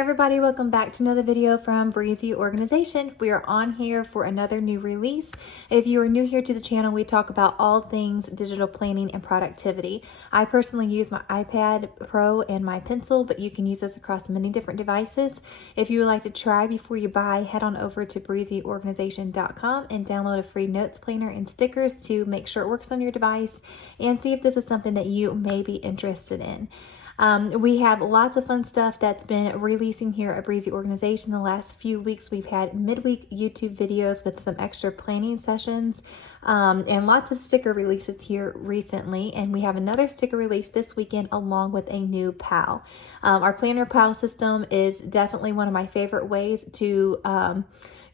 everybody, welcome back to another video from Breezy Organization. We are on here for another new release. If you are new here to the channel, we talk about all things digital planning and productivity. I personally use my iPad Pro and my pencil, but you can use this across many different devices. If you would like to try before you buy, head on over to breezyorganization.com and download a free notes planner and stickers to make sure it works on your device and see if this is something that you may be interested in. We have lots of fun stuff that's been releasing here at Breezy Organization. The last few weeks we've had midweek YouTube videos with some extra planning sessions and lots of sticker releases here recently. And we have another sticker release this weekend along with a new PAL. Our planner PAL system is definitely one of my favorite ways to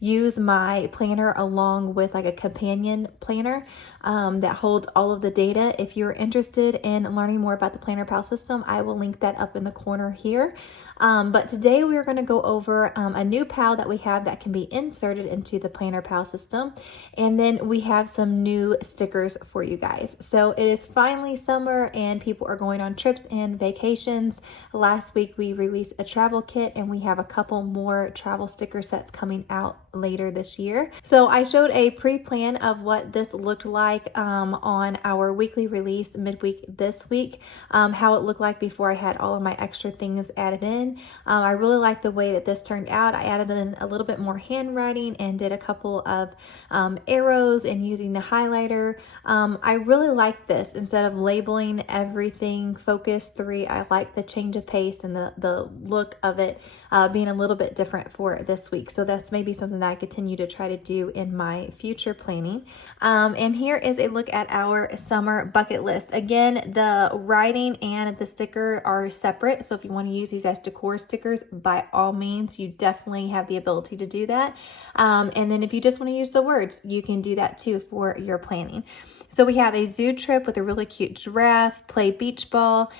use my planner along with like a companion planner that holds all of the data. If you're interested in learning more about the Planner Pal system, I will link that up in the corner here. But today we are going to go over a new PAL that we have that can be inserted into the Planner Pal system. And then we have some new stickers for you guys. So it is finally summer and people are going on trips and vacations. Last week we released a travel kit and we have a couple more travel sticker sets coming out later this year. So I showed a pre-plan of what this looked like on our weekly release midweek this week, how it looked like before I had all of my extra things added in. I really like the way that this turned out. I added in a little bit more handwriting and did a couple of arrows and using the highlighter. I really like this. Instead of labeling everything focus 3, I like the change of pace and the look of it being a little bit different for this week. So that's maybe something that I continue to try to do in my future planning. And here is a look at our summer bucket list. Again, the writing and the sticker are separate. So if you want to use these as decor stickers, by all means, you definitely have the ability to do that. And then if you just want to use the words, you can do that too for your planning. So we have a zoo trip with a really cute giraffe, play beach ball,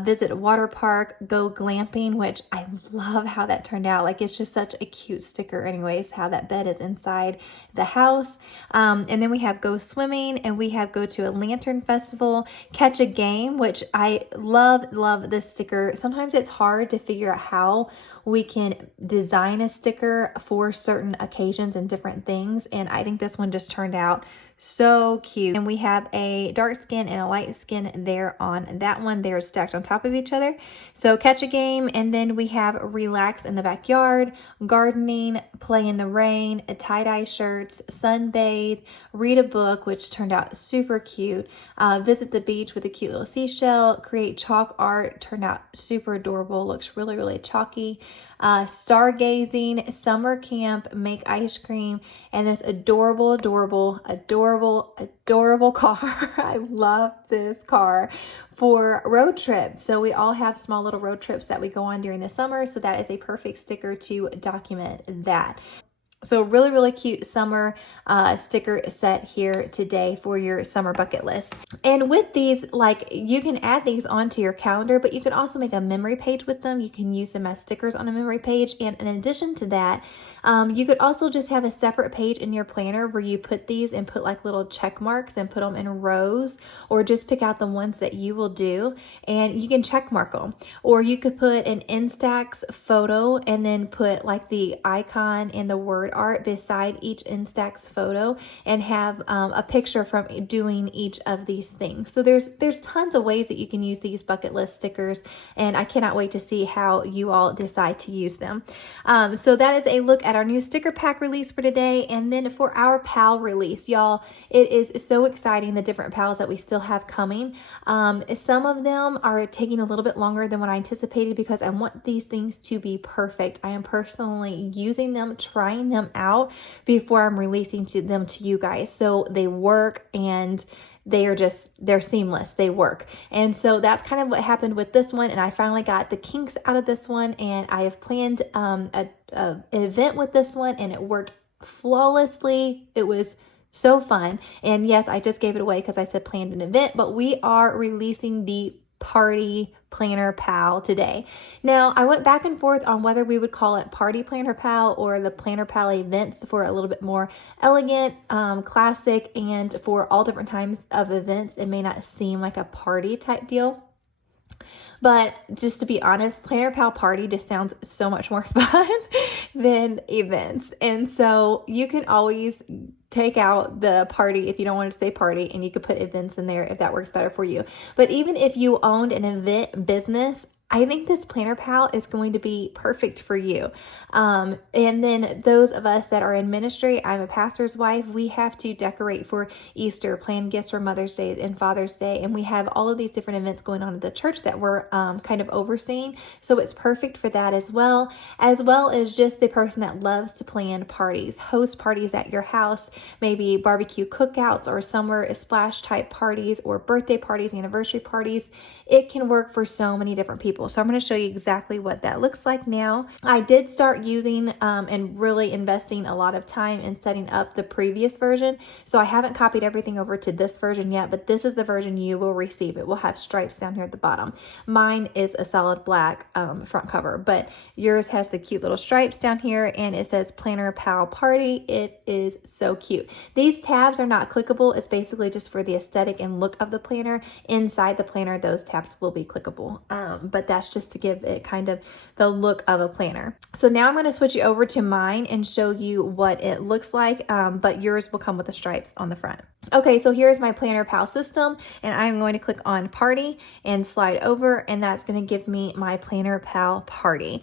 visit a water park, go glamping, which I love how that turned out. Like, it's just such a cute sticker anyways, how that bed is inside the house. And then we have go swimming, and we have go to a lantern festival, catch a game, which I love this sticker. Sometimes it's hard to figure out how we can design a sticker for certain occasions and different things. And I think this one just turned out so cute. And we have a dark skin and a light skin there on that one. They're stacked on top of each other. So catch a game. And then we have relax in the backyard, gardening, play in the rain, tie-dye shirts, sunbathe, read a book, which turned out super cute, visit the beach with a cute little seashell, create chalk art, turned out super adorable, looks really chalky, stargazing, summer camp, make ice cream, and this adorable car. I love this car for road trips. So we all have small little road trips that we go on during the summer. So that is a perfect sticker to document that. So really cute summer sticker set here today for your summer bucket list. And with these, like, you can add these onto your calendar, but you can also make a memory page with them. You can use them as stickers on a memory page. And in addition to that, you could also just have a separate page in your planner where you put these and put like little check marks and put them in rows, or just pick out the ones that you will do and you can check mark them. Or you could put an Instax photo and then put like the icon and the word art beside each Instax photo and have a picture from doing each of these things. So there's tons of ways that you can use these bucket list stickers, and I cannot wait to see how you all decide to use them. So that is a look at our new sticker pack release for today. And then for our PAL release, y'all, it is so exciting, the different PALs that we still have coming. Some of them are taking a little bit longer than what I anticipated because I want these things to be perfect. I am personally using them, trying them out before I'm releasing them to you guys, so they work and they're seamless, they work. And so that's kind of what happened with this one, and I finally got the kinks out of this one, and I have planned an event with this one, and it worked flawlessly. It was so fun. And yes, I just gave it away because I said planned an event, but we are releasing the Party Planner Pal today. Now, I went back and forth on whether we would call it Party Planner Pal or the Planner Pal events for a little bit more elegant, classic, and for all different times of events. It may not seem like a party type deal. But just to be honest, Planner Pal Party just sounds so much more fun than events. And so you can always take out the party if you don't want to say party, and you could put events in there if that works better for you. But even if you owned an event business, I think this Planner Pal is going to be perfect for you. And then those of us that are in ministry, I'm a pastor's wife, we have to decorate for Easter, plan gifts for Mother's Day and Father's Day, and we have all of these different events going on at the church that we're kind of overseeing. So it's perfect for that as well as just the person that loves to plan parties, host parties at your house, maybe barbecue cookouts or summer splash type parties or birthday parties, anniversary parties. It can work for so many different people. So I'm going to show you exactly what that looks like now. I did start using and really investing a lot of time in setting up the previous version. So I haven't copied everything over to this version yet, but this is the version you will receive. It will have stripes down here at the bottom. Mine is a solid black front cover, but yours has the cute little stripes down here, and it says Planner Pal Party. It is so cute. These tabs are not clickable. It's basically just for the aesthetic and look of the planner. Inside the planner, those tabs will be clickable, but that's just to give it kind of the look of a planner. So now I'm going to switch you over to mine and show you what it looks like, but yours will come with the stripes on the front. Okay, so here's my Planner Pal system, and I'm going to click on Party and slide over, and that's going to give me my Planner Pal Party.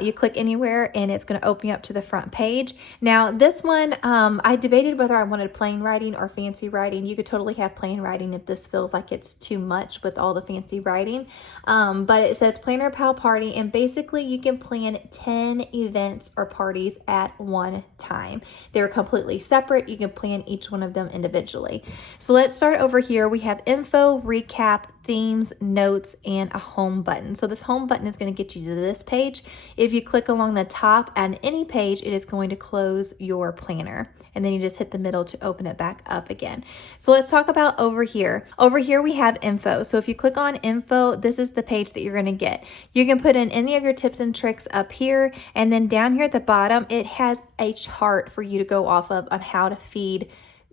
You click anywhere and it's going to open you up to the front page. Now this one, I debated whether I wanted plain writing or fancy writing. You could totally have plain writing if this feels like it's too much with all the fancy writing, but it says Planner Pal Party, and basically you can plan 10 events or parties at one time. They're completely separate. You can plan each one of them individually. So let's start over here. We have info, recap, themes, notes, and a home button. So this home button is going to get you to this page. If you click along the top on any page, it is going to close your planner. And then you just hit the middle to open it back up again. So let's talk about over here. Over here we have info. So if you click on info, this is the page that you're going to get. You can put in any of your tips and tricks up here. And then down here at the bottom, it has a chart for you to go off of on how to feed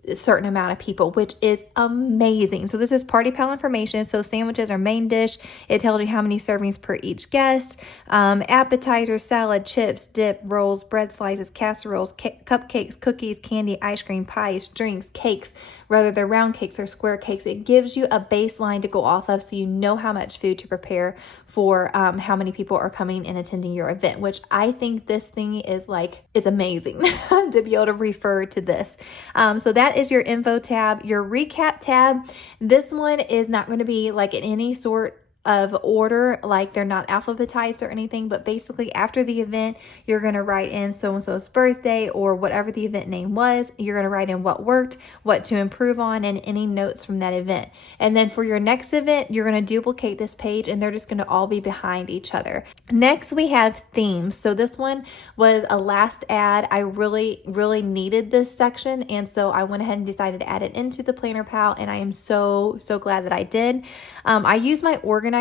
a certain amount of people, which is amazing. So this is Party Pal information. So sandwiches are main dish. It tells you how many servings per each guest. Appetizer, salad, chips, dip, rolls, bread slices, casseroles, cupcakes, cookies, candy, ice cream, pies, drinks, cakes, whether they're round cakes or square cakes. It gives you a baseline to go off of so you know how much food to prepare for how many people are coming and attending your event, which I think this thing is amazing to be able to refer to this. So that is your info tab. Your recap tab, this one is not going to be like in any sort of order, like they're not alphabetized or anything, but basically after the event, you're going to write in so-and-so's birthday or whatever the event name was. You're going to write in what worked, what to improve on, and any notes from that event. And then for your next event, you're going to duplicate this page, and they're just going to all be behind each other. Next, we have themes. So this one was a last ad. I really needed this section, and so I went ahead and decided to add it into the Planner Pal, and I am so glad that I did. I use my organizer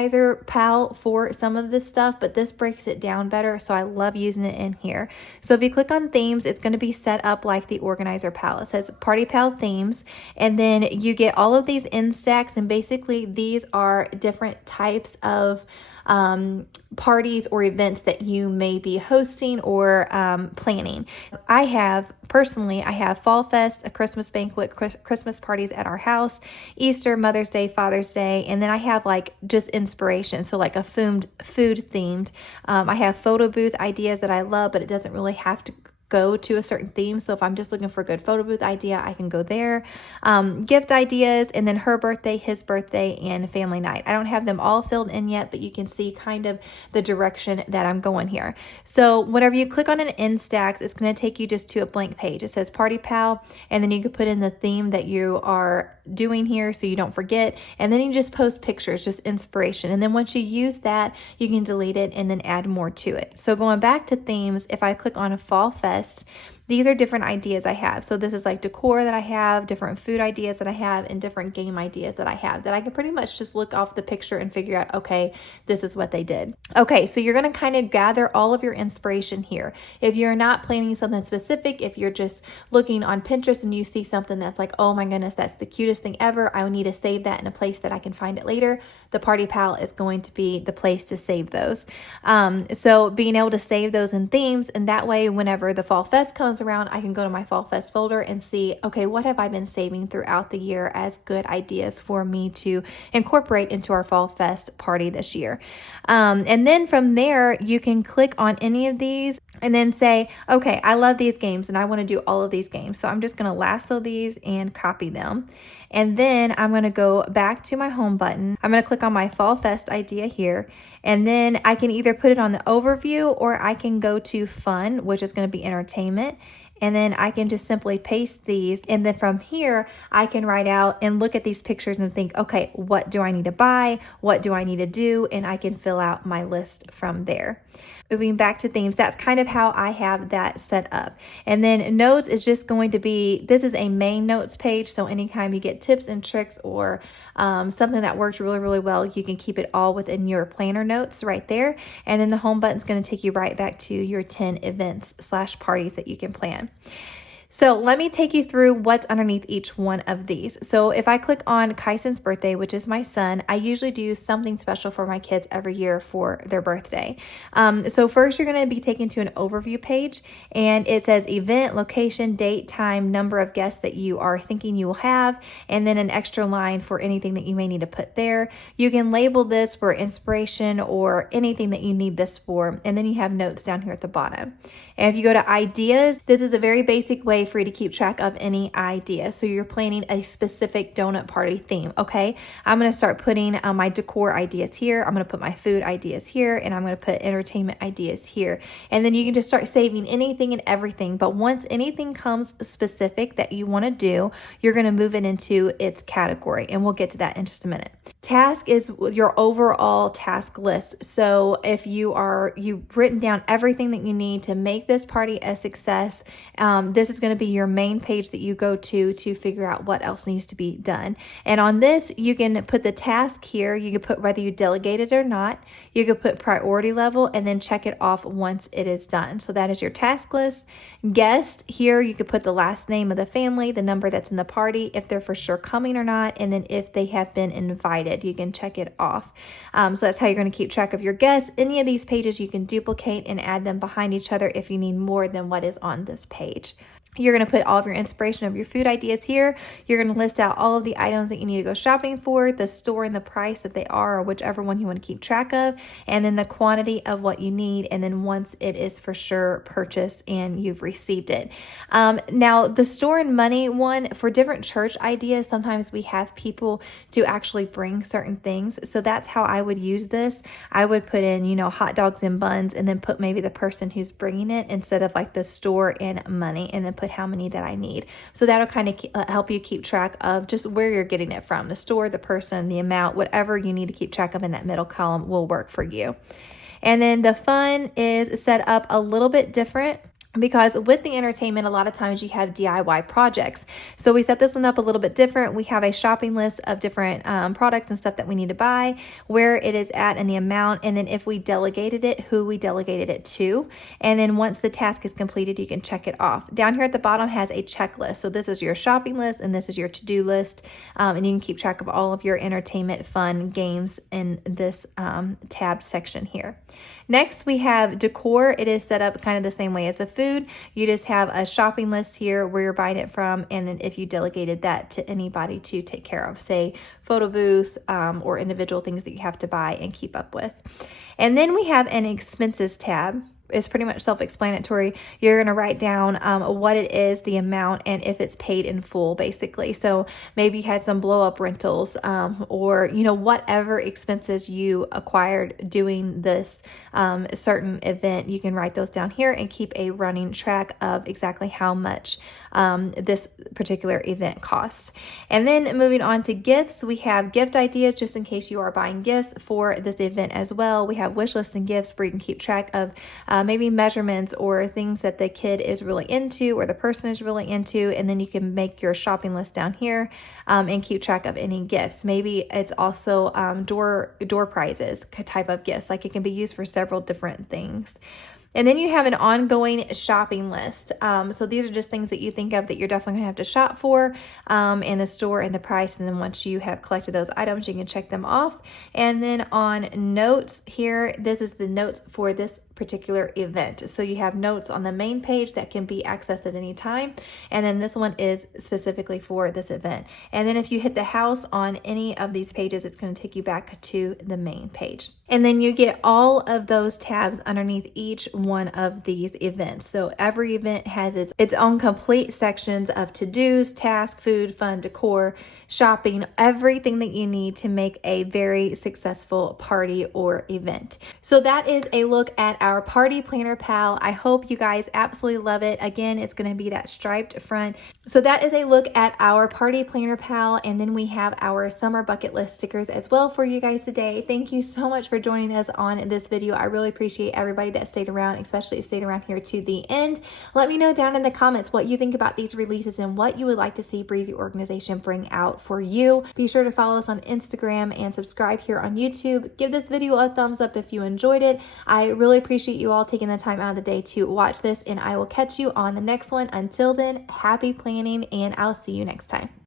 pal for some of this stuff, but this breaks it down better, so I love using it in here. So if you click on themes, it's going to be set up like the organizer pal. It says Party Pal themes, and then you get all of these in stacks, and basically these are different types of parties or events that you may be hosting or planning. I have Fall Fest, a Christmas banquet, Christmas parties at our house, Easter, Mother's Day, Father's Day, and then I have like just inspiration, so like a food themed. I have photo booth ideas that I love, but it doesn't really have to go to a certain theme. So if I'm just looking for a good photo booth idea, I can go there. Gift ideas, and then her birthday, his birthday, and family night. I don't have them all filled in yet, but you can see kind of the direction that I'm going here. So whenever you click on an in stacks, it's going to take you just to a blank page. It says Party Pal, and then you can put in the theme that you are doing here so you don't forget, and then you just post pictures, just inspiration, and then once you use that, you can delete it and then add more to it. So going back to themes, if I click on a Fall Fest, These are different ideas I have. So this is like decor that I have, different food ideas that I have, and different game ideas that I have that I can pretty much just look off the picture and figure out, okay, this is what they did. Okay, so you're going to kind of gather all of your inspiration here. If you're not planning something specific, if you're just looking on Pinterest and you see something that's like, oh my goodness, that's the cutest thing ever, I need to save that in a place that I can find it later, the Party Pal is going to be the place to save those. So being able to save those in themes, and that way whenever the Fall Fest comes around, I can go to my Fall Fest folder and see, okay, what have I been saving throughout the year as good ideas for me to incorporate into our Fall Fest party this year. And then from there, you can click on any of these and then say, okay, I love these games and I want to do all of these games. So I'm just going to lasso these and copy them. And then I'm going to go back to my home button. I'm going to click on my Fall Fest idea here. And then I can either put it on the overview or I can go to fun, which is going to be entertainment. And then I can just simply paste these. And then from here, I can write out and look at these pictures and think, okay, what do I need to buy? What do I need to do? And I can fill out my list from there. Moving back to themes, that's kind of how I have that set up. And then notes is just going to be, this is a main notes page. So anytime you get tips and tricks or something that works really, really well, you can keep it all within your planner notes right there. And then the home button is going to take you right back to your 10 events/parties that you can plan. So let me take you through what's underneath each one of these. So if I click on Kyson's birthday, which is my son, I usually do something special for my kids every year for their birthday. So first you're going to be taken to an overview page and it says event, location, date, time, number of guests that you are thinking you will have, and then an extra line for anything that you may need to put there. You can label this for inspiration or anything that you need this for, and then you have notes down here at the bottom. And if you go to ideas, this is a very basic way for you to keep track of any idea. So you're planning a specific donut party theme, okay? I'm going to start putting my decor ideas here. I'm going to put my food ideas here, and I'm going to put entertainment ideas here. And then you can just start saving anything and everything. But once anything comes specific that you want to do, you're going to move it into its category. And we'll get to that in just a minute. Task is your overall task list. So if you've written down everything that you need to make this party a success, this is going to be your main page that you go to figure out what else needs to be done. And on this, you can put the task here. You can put whether you delegate it or not. You can put priority level and then check it off once it is done. So that is your task list. Guest, here you could put the last name of the family, the number that's in the party, if they're for sure coming or not, and then if they have been invited, you can check it off. So that's how you're going to keep track of your guests. Any of these pages you can duplicate and add them behind each other if you need more than what is on this page. You're going to put all of your inspiration of your food ideas here. You're going to list out all of the items that you need to go shopping for, the store and the price that they are, or whichever one you want to keep track of, and then the quantity of what you need, and then once it is for sure purchased and you've received it. Now, the store and money one, for different church ideas, sometimes we have people to actually bring certain things. So that's how I would use this. I would put in, hot dogs and buns, and then put maybe the person who's bringing it instead of like the store and money, and then put how many that I need. So that'll kind of help you keep track of just where you're getting it from, the store, the person, the amount, whatever you need to keep track of in that middle column will work for you. And then the fun is set up a little bit different, because with the entertainment, a lot of times you have DIY projects. So we set this one up a little bit different. We have a shopping list of different products and stuff that we need to buy, where it is at and the amount, and then if we delegated it, who we delegated it to. And then once the task is completed, you can check it off. Down here at the bottom has a checklist. So this is your shopping list and this is your to-do list. And you can keep track of all of your entertainment, fun, games in this tab section here. Next, we have decor. It is set up kind of the same way as the food. You just have a shopping list here where you're buying it from, and then if you delegated that to anybody to take care of, say photo booth or individual things that you have to buy and keep up with. And then we have an expenses tab. It's pretty much self-explanatory. You're going to write down what it is, the amount, and if it's paid in full, basically. So maybe you had some blow-up rentals or, whatever expenses you acquired doing this certain event. You can write those down here and keep a running track of exactly how much this particular event costs. And then moving on to gifts, we have gift ideas just in case you are buying gifts for this event as well. We have wish lists and gifts where you can keep track of maybe measurements or things that the kid is really into or the person is really into, and then you can make your shopping list down here and keep track of any gifts. Maybe it's also door prizes type of gifts, like it can be used for several different things. And then you have an ongoing shopping list. So these are just things that you think of that you're definitely gonna have to shop for in the store and the price. And then once you have collected those items, you can check them off. And then on notes here, this is the notes for this particular event. So you have notes on the main page that can be accessed at any time. And then this one is specifically for this event. And then if you hit the house on any of these pages, it's going to take you back to the main page. And then you get all of those tabs underneath each one of these events. So every event has its own complete sections of to-dos, task, food, fun, decor, shopping, everything that you need to make a very successful party or event. So that is a look at our Party Planner Pal. I hope you guys absolutely love it. Again, it's going to be that striped front. So that is a look at our Party Planner Pal, and then we have our summer bucket list stickers as well for you guys today. Thank you so much for joining us on this video. I really appreciate everybody that stayed around, especially stayed around here to the end. Let me know down in the comments what you think about these releases and what you would like to see Breezy Organization bring out for you. Be sure to follow us on Instagram and subscribe here on YouTube. Give this video a thumbs up if you enjoyed it. I really appreciate you all taking the time out of the day to watch this, and I will catch you on the next one. Until then, happy planning, and I'll see you next time.